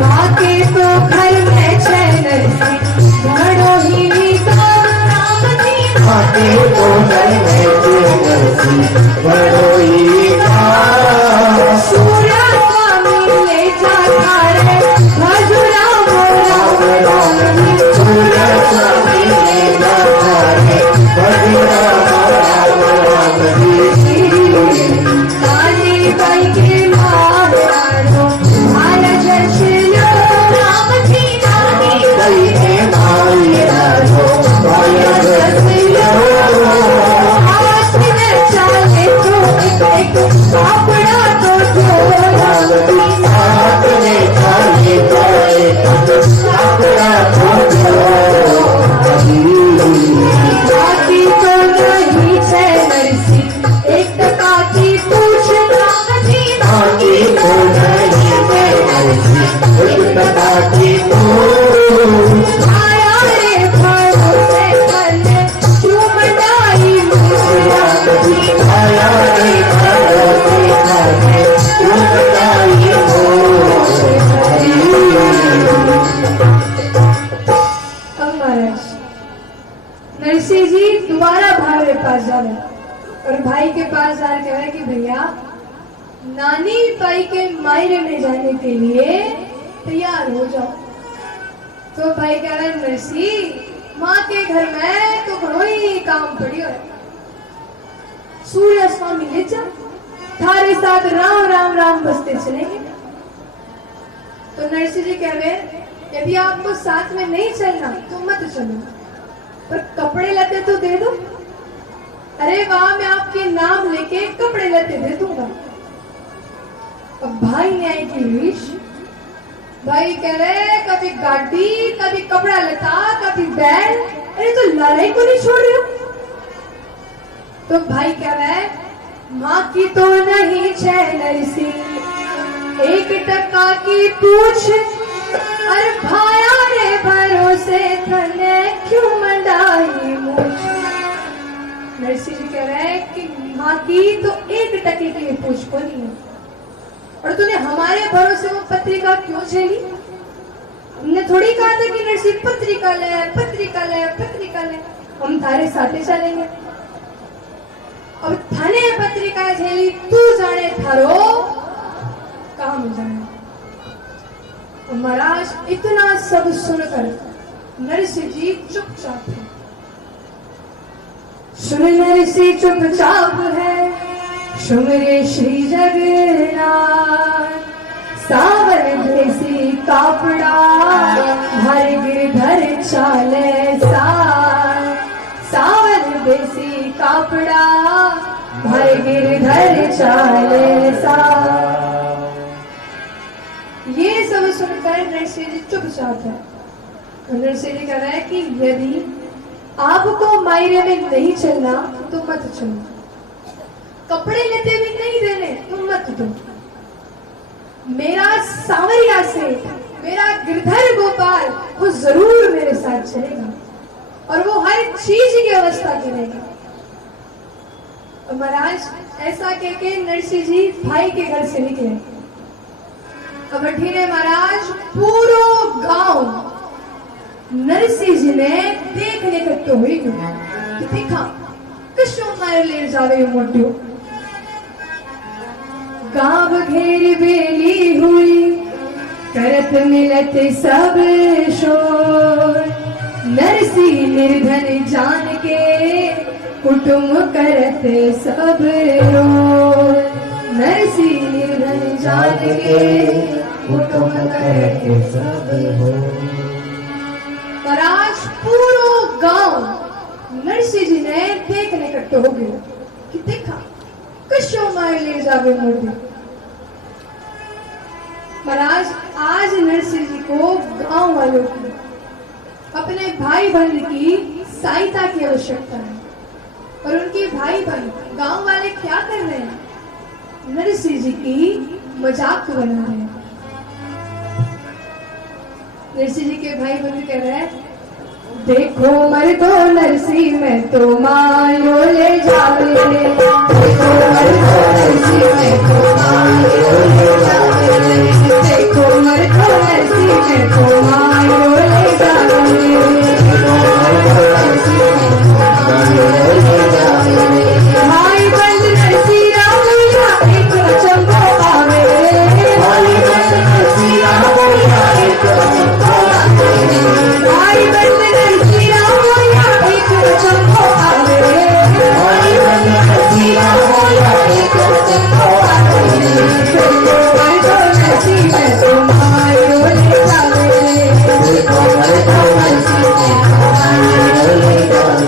माँ के तो घर में चैन से भड़ोही का राम जी। माँ के तो घर में चैन से भड़ोही का। सूर्य स्वामी ले जाता रे भज राम राम राम जी। सूर्य स्वामी ले जाता रे भज राम राम राम जी। नानी बाई के मारो माया जचलो राम जी। नानी बाई के मारो माया जचलो। हाथ में चाले तो एक पापड़ा तो हाथ में चाले तो एक पापड़ा तो। बाकी तो नहीं है नरसी एक टका की पूछ राम जी। बाकी तो नहीं है नरसी एक टका की पूछ। आया रे भरोसे कले चुमड़ाई मुझे। आया रे भरोसे कले चुमड़ाई मुझे। अब महाराज नरसिंह जी दोबारा भाई के पास जा रहे और भाई के पास जा कह रहे कि भैया नानी बाई के मायरे में जाने के लिए तैयार हो जाओ। तो भाई कह रहे नरसिंह माँ के घर में तो घणो ही काम पड़ी है। सूर्य स्वामी ले जा थारे साथ राम राम राम बसते चलेंगे। तो नरसिंह जी कह रहे यदि आपको साथ में नहीं चलना तो मत चलो पर कपड़े लते तो दे दो। अरे वाह मैं आपके नाम लेके कपड़े लते दे दूंगा। अब भाई ने आई की रीश। भाई कह रहे कभी गाड़ी कभी कपड़ा लता कभी बैल। अरे तो लड़ाई को नहीं छोड़ रहे हो। तो भाई कह रहा है माँ की तो नहीं छह नरसिंह एक टका की पूछ। अरे भाया रे भरोसे थने क्यों मंडाई मूछ। नरसिंह जी कह रहे हैं कि माँ की तो एक टके के लिए पूछ को नहीं है और तूने हमारे भरोसे वो पत्रिका क्यों झेली। हमने थोड़ी कहा था कि नरसिंह पत्रिका ले पत्रिका ले पत्रिका ले हम थारे साथे चलेंगे। अब थाने पत्रिका झेली तू जाने थारो काम जाने। महाराज इतना सब सुनकर नरसिंह जी चुपचाप है। सुन नरसिंह चुपचाप है सुमरे श्री जगन्नाथ। सावन जैसी कापड़ा हर गिरधर चाले सार। सावन जैसी कापड़ा हर गिरधर चाले सार। ये सब सुनकर नरसिंह जी चुपचाप है। नरसिंह जी कह रहा है कि यदि आपको मायरे में नहीं चलना तो मत चलो। कपड़े लेते भी नहीं देने तो मत दो। मेरा सांवरिया से मेरा गिरधर गोपाल वो जरूर मेरे साथ चलेगा और वो हर चीज की व्यवस्था करेगा। और महाराज ऐसा कह के नरसिंह जी भाई के घर से निकले। अब ने महाराज पूरो गांव नरसिंह जी ने देखने इकट्ठो हुई कि देखा कशो मारे ले जावे मोटो। गांव घेर बेली हुई करत मिलत सब शोर। नरसिंह निर्धन जान के कुटुंब करत सब रोर। नरसिंह निर्धन जान के कुटुंब करत सब रोर। और आज पूरो गांव नरसिंह जी ने देखने इकट्ठे हो गए कि देखा कशो मारे ले जावे मोटी। महाराज आज नरसिंह जी को गांव वालों की अपने भाई बहन की सहायता की आवश्यकता है और उनके भाई बहन गांव वाले क्या कर रहे हैं नरसिंह जी की मजाक बना रहे हैं। नरसिंह जी के भाई बहन कह रहे हैं देखो मर्दो नरसिंह में तो मायो ले जावे। देखो मर्दो नरसिंह में तो मायो ले जावे। देखो कोमर को नरसी में को मारो ले जावे भाई बंद नरसी रामैया एक चंपो आवे भाई बंद नरसी रामैया एक चंपो आवे भाई बंद नरसी रामैया एक चंपो आवे भाई बंद नरसी रामैया एक चंपो आवे कोमर को नरसी में को मारो ले जावे कोमर को नरसी में को मारो ले जावे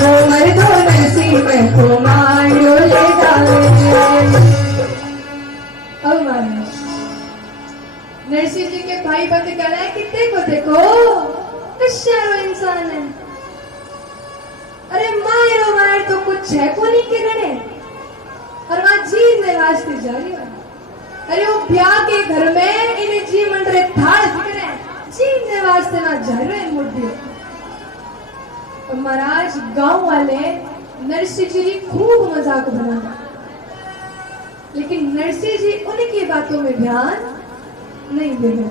कोमर को नरसी में को मारो ले जावे। अब महाराज नरसिंह जी के भाई बंद कर रहे हैं कि देखो होशियार इंसान है। अरे मायरो मायर तो कुछ है को नहीं के गणे और वहां जीव ने वास्ते जा रही है। अरे वो ब्याह के घर में इन्हें जी मंडरे थाल फिकरे जीव ने वास्ते ना जा रहे हैं मुड्डी। और महाराज गांव वाले नरसिंह जी की खूब मजाक बनाना लेकिन नरसिंह जी उनकी बातों में ध्यान नहीं देगा।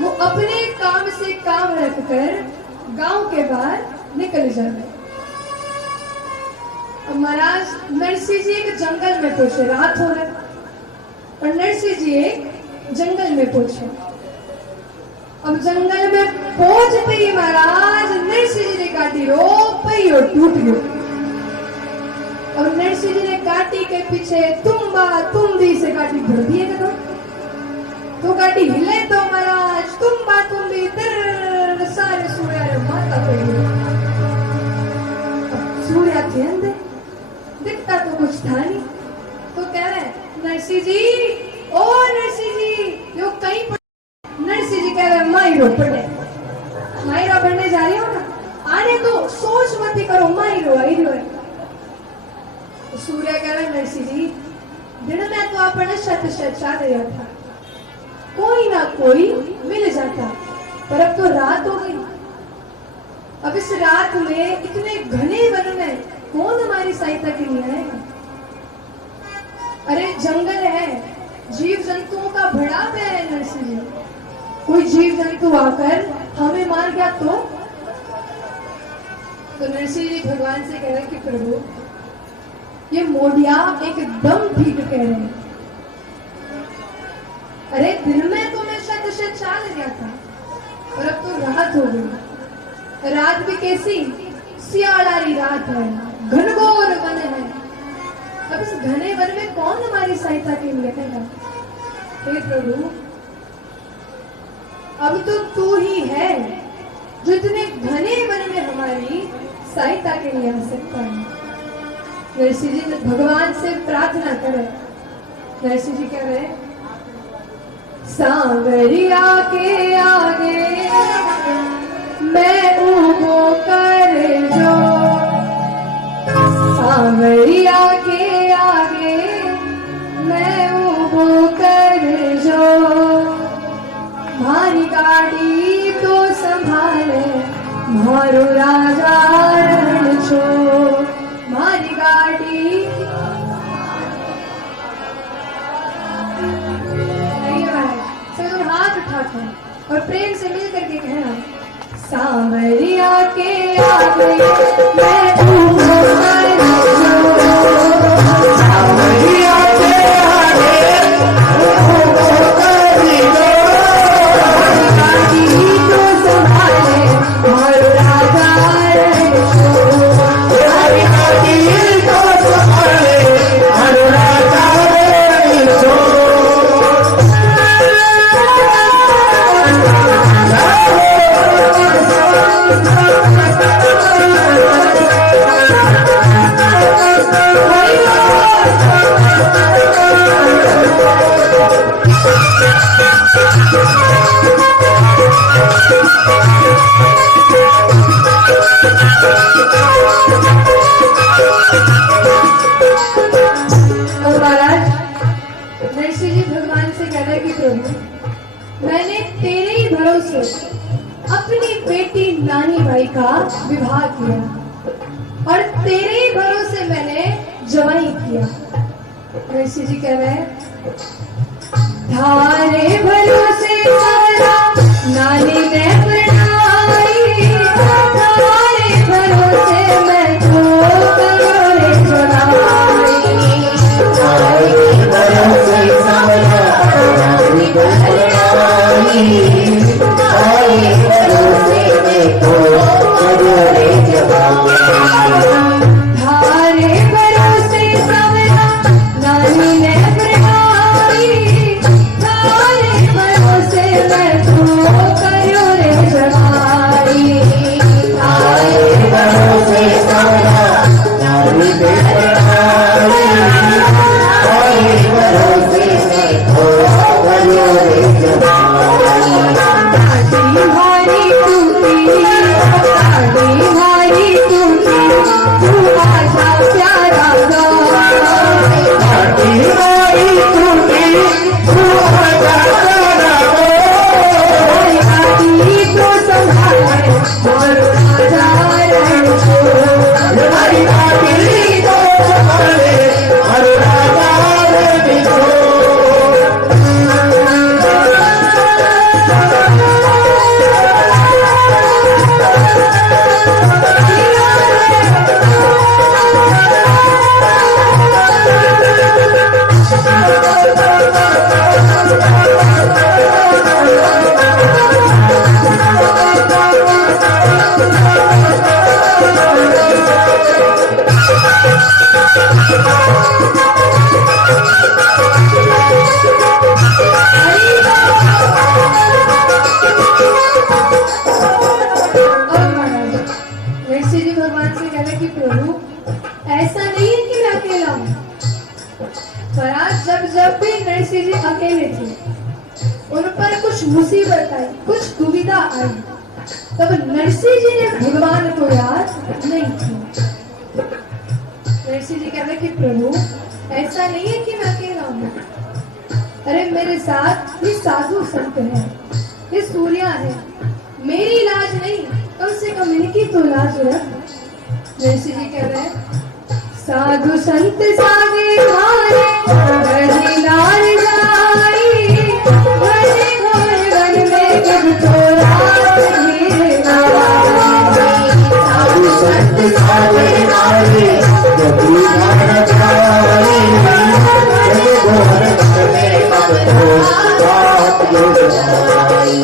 वो अपने काम से काम रखकर गांव के बाहर निकल जाते। अब महाराज नरसिंह जी एक जंगल में पहुंचे रात हो रहा और नरसिंह जी एक जंगल में पहुंचे। अब जंगल में पहुंचते ही महाराज नरसिंह जी ने काटी रोप पई और टूट गई। और नरसिंह जी ने काटी के पीछे तुम्बी से काटी भर दिए तो काटी हिले तो महाराज तुम्बी दर सारे सूर्य माता पे सूर्य थे अंदर दिखता तो कुछ था नहीं। तो कह रहे नरसिंह जी ओ नरसिंह जी यो कहीं नरसिंह जी कह रहे मायरो पढ़ने जा रही हो ना आने तो सोच मत करो मायरो आई रही है। सूर्य कह रहा नरसिंह जी दिन में तो अपना शत चाह रहा था कोई ना कोई मिल जाता पर अब तो रात हो गई। अब इस रात में इतने घने वन में कौन हमारी सहायता के लिए आएगा। अरे जंगल है जीव जंतुओं का बड़ा पैर है नरसिंह जी। कोई जीव जंतु आकर हमें मार गया तो नरसिंह जी भगवान से कह रहे कि प्रभु ये मोडिया एकदम ठीक कह रहे हैं। अरे दिन में तो मैं शत चाल गया था और अब तो रात हो गई। रात भी कैसी सियालारी रात है घनघोर वन है। अब इस घने वन में कौन हमारी सहायता के लिए रहेगा। हे प्रभु अब तो तू ही है जो इतने घने वन में हमारी सहायता के लिए आ सकता है। नरसिंह जी भगवान से प्रार्थना करे। नरसिंह जी कह रहे सांवरिया के आगे मैं उबो कर जो सांवरिया के आगे मैं उबो कर जो मारी गाड़ी तो संभाले मारो राजा रण छो मारी गाड़ी हाथ उठाकर और प्रेम से मिल करके कहना सांवरिया के आगे मैं उबो कर सांवरिया के आगे उबो कर गाड़ी तो संभाले मारो राजा रण छो गाड़ी तो संभाले मारो राजा रण छो। नरसिंह जी भगवान से कह रहे कि प्रभु मैंने तेरे ही भरोसे अपनी बेटी नानी भाई का विवाह किया और तेरे ही भरोसे मैंने जवाई किया। नरसिंह जी कह रहे थारे भरोसे सारा नानी ने बनाई, थारे भरोसे मैं तो करोड़े चढ़ाई। थारे भरोसे सारा नानी बनाई, थारे भरोसे मैं तो करोड़े चढ़ाई। थारे भरोसे सारा नानी ने बनाई, थारे भरोसे मैं तो करोड़े चढ़ाई। थारे भरोसे सारा नानी बनाई, थारे भरोसे मैं तो करोड़े चढ़ाई। लाडी भारी टूटी, लाडी भारी टूटी, तू आजा प्यारा गा। लाडी भारी टूटी, तू आजा प्यारा गा। लाडी को संभाले और राजा रण को। हमारी लाडी को संभाले और राजा रण को। नरसिंह जी भगवान से कहना कि प्रभु ऐसा नहीं है कि मैं अकेला हूँ, पर आज जब जब भी नरसिंह जी अकेले थे, उन पर कुछ मुसीबत आई, कुछ दुविधा आई, तब नरसिंह जी ने भगवान को याद नहीं किया। नरसिंह जी कहना कि प्रभु ऐसा नहीं है कि मैं अकेला हूँ, अरे मेरे साथ ये साधु संत है, ये सूर्या है, मेरी लाज नहीं, कम से कम इनकी तो लाज रख। नरसिंह जी कह रहे हैं साधु संत सागे मारे बड़ी लाल जाई, बड़े घोर वन में जब थोड़ा हीरे आई। साधु संत सागे मारे जबी नार जाई, बड़े घोर वन में अब तो बात जो जाई।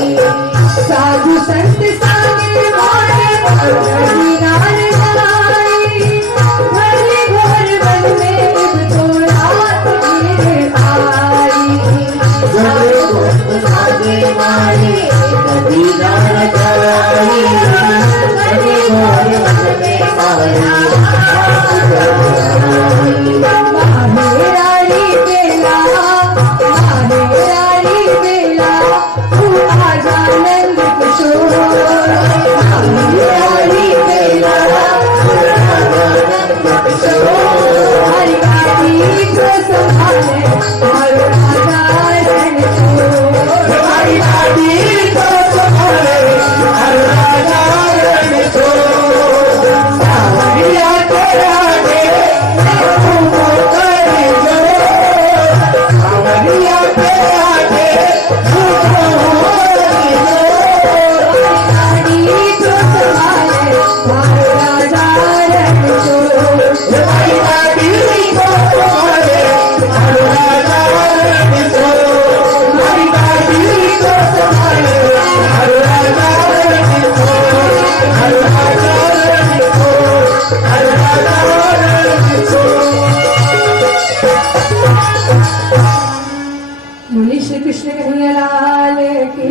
साधु संत सागे मारे बड़ी लाल जाई, बड़े घोर वन में जब थोड़ा हीरे आई। बड़े घोर सागे मारे जबी नार जाई, बड़े घोर वन में अब तो माहेरारी बेला, माहेरारी बेला, तू आजा नंद किशोर। माहेरारी बेला, हरि गाड़ी को संभाले और राजा रण को। हमारी लाडी को संभाले हर राजा रण को। सावरिया के आगे तुमको करे जो, सावरिया के आगे तुमको करे जो। गाड़ी को संभाले और राजा रण को। हमारी लाडी को संभाले हर राजा रण को। हमारी लाडी को संभाले हर राजा रण को। हर राजा रण को, हर राजा रण को। बोली श्री कृष्ण कन्हैया लाल की